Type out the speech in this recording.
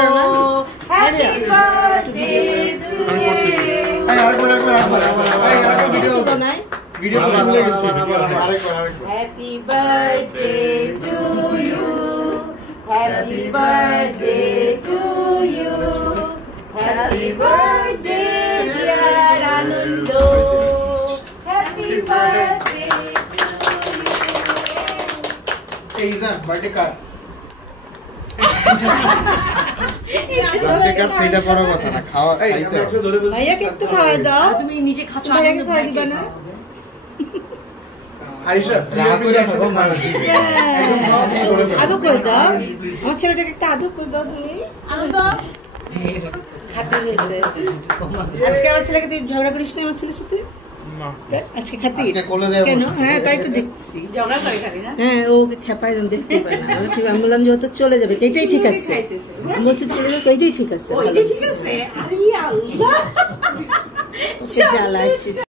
Happy birthday to you. Happy birthday to you. Happy birthday to you. Happy birthday dear Anundo. Happy birthday to you. Hey, Izan, birthday card. birthday card সেইটা বড় কথা না, খাওয়া খাইতে হবে। ভাইয়াকে একটু খাওয়াই দাও। তুমি নিজে খাচ্ছ, ভাইয়াকে খাওয়াই দিবা না? আয়েশা, রাগ করে খাবো মানে। আদর করে দাও। আমার ছেলেটাকে একটা আদর করে দাও তুমি। আদর দাও। খাতে রয়েছে। আজকে আমার ছেলেকে তুই ঝগড়া করিস না আমার ছেলের সাথে? আজকে খাতি কেন? হ্যাঁ তাই তো দেখছি। হ্যাঁ ওকে খেপাই দেখতে পাই না। আমি বললাম যে ও তো চলে যাবে, এইটাই ঠিক আছে। বলছে চলে যাবে, এইটাই ঠিক আছে। জ্বালা